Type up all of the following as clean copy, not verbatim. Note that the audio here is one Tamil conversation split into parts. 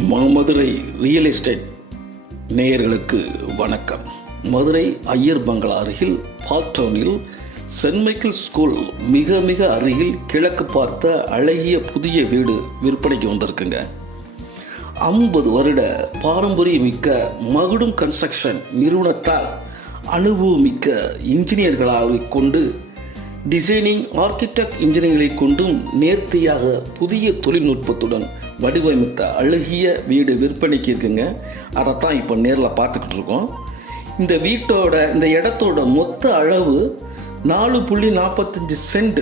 மதுரை ரியல் எஸ்டேட் நேயர்களுக்கு வணக்கம். மதுரை ஐயர் பங்களா அருகில் பார்க்டவுனில் சென்ட் மைக்கேல் ஸ்கூல் மிக மிக அருகில் கிழக்கு பார்த்த அழகிய புதிய வீடு விற்பனைக்கு வந்திருக்குங்க. 50 வருட பாரம்பரியமிக்க மகுடும் கன்ஸ்ட்ரக்ஷன் நிறுவனத்தால் அனுபவமிக்க இன்ஜினியர்களால் கொண்டு டிசைனிங் ஆர்கிடெக்ட் இன்ஜினியர்களை கொண்டும் நேர்த்தியாக புதிய தொழில்நுட்பத்துடன் வடிவமைத்த அழகிய வீடு விற்பனைக்கு இருக்குங்க. அதைத்தான் இப்போ நேரில் பார்த்துக்கிட்டு இருக்கோம். இந்த இடத்தோட மொத்த அளவு 4.45 சென்ட்.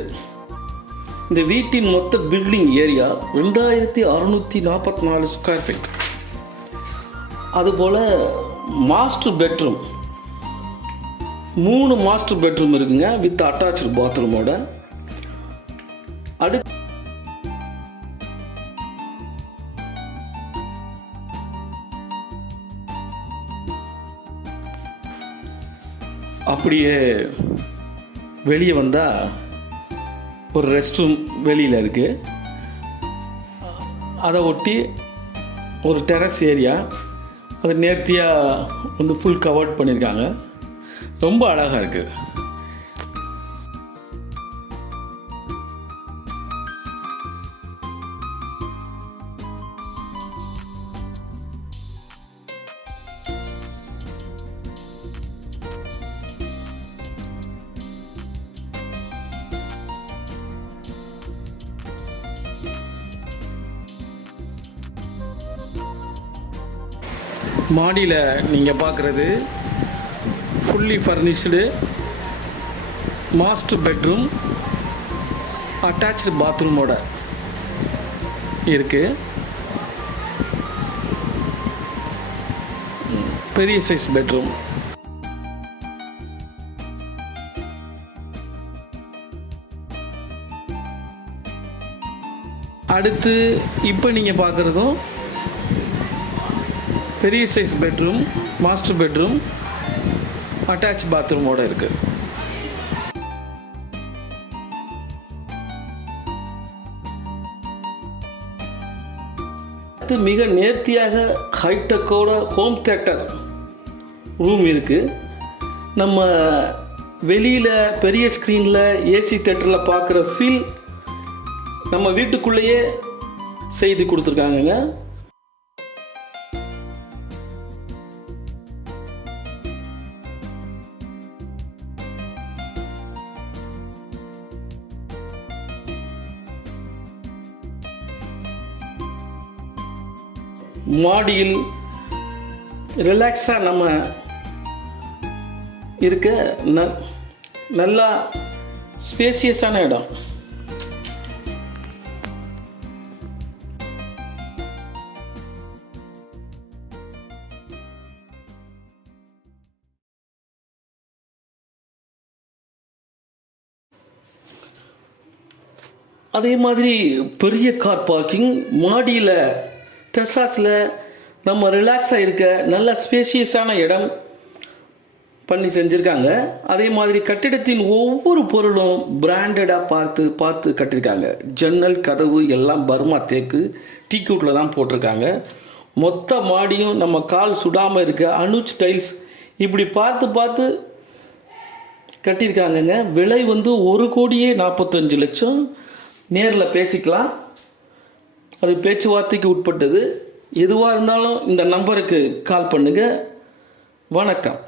இந்த வீட்டின் மொத்த பில்டிங் ஏரியா 2644 ஸ்கொயர் ஃபீட். அதுபோல் மாஸ்டர் பெட்ரூம் 3 மாஸ்டர் பெட்ரூம் இருக்குங்க, வித் அட்டாச்சு பாத்ரூமோட. அப்படியே வெளியே வந்தால் ஒரு ரெஸ்ட் ரூம் வெளியில் இருக்குது. அதை ஒட்டி ஒரு டெரஸ் ஏரியா, அது நேர்த்தியாக ஃபுல் கவர்ட் பண்ணியிருக்காங்க. ரொம்ப அழகாக இருக்குது. மாடியில் நீங்கள் பார்க்குறது fully furnished master bedroom, attach பாத்ரூமோட இருக்குது. பெரிய சைஸ் பெட்ரூம். அடுத்து இப்போ நீங்கள் பார்க்குறதும் பெரிய size bedroom, master bedroom, attach பாத்ரூமோட இருக்கு. மிக நேர்த்தியாக ஹைடெக்கோட ஹோம் தியேட்டர் ரூம் இருக்கு. நம்ம வெளியில் பெரிய ஸ்க்ரீனில் ஏசி தியேட்டரில் பார்க்குற ஃபீல் நம்ம வீட்டுக்குள்ளேயே செய்து கொடுத்துருக்காங்கங்க. மாடியில் ரிலாக்ஸாக நம்ம இருக்க நல்லா ஸ்பேசியஸான இடம். அதே மாதிரி பெரிய கார் பார்க்கிங், மாடியில் டெசாஸில் நம்ம ரிலாக்ஸாக இருக்க நல்ல ஸ்பேசியஸான இடம் பண்ணி செஞ்சுருக்காங்க. அதே மாதிரி கட்டிடத்தின் ஒவ்வொரு பொருளும் பிராண்டடாக பார்த்து கட்டியிருக்காங்க. ஜன்னல், கதவு எல்லாம் பர்மா தேக்கு டீக்வுட்டில் தான் போட்டிருக்காங்க. மொத்த மாடியும் நம்ம கால் சுடாமல் இருக்க அனுஜ் டைல்ஸ் இப்படி பார்த்து கட்டியிருக்காங்கங்க. விலை 1,45,00,000. நேரில் பேசிக்கலாம், அது பேச்சுவார்த்தைக்கு உட்பட்டது. எதுவாக இருந்தாலும் இந்த நம்பருக்கு கால் பண்ணுங்கள். வணக்கம்.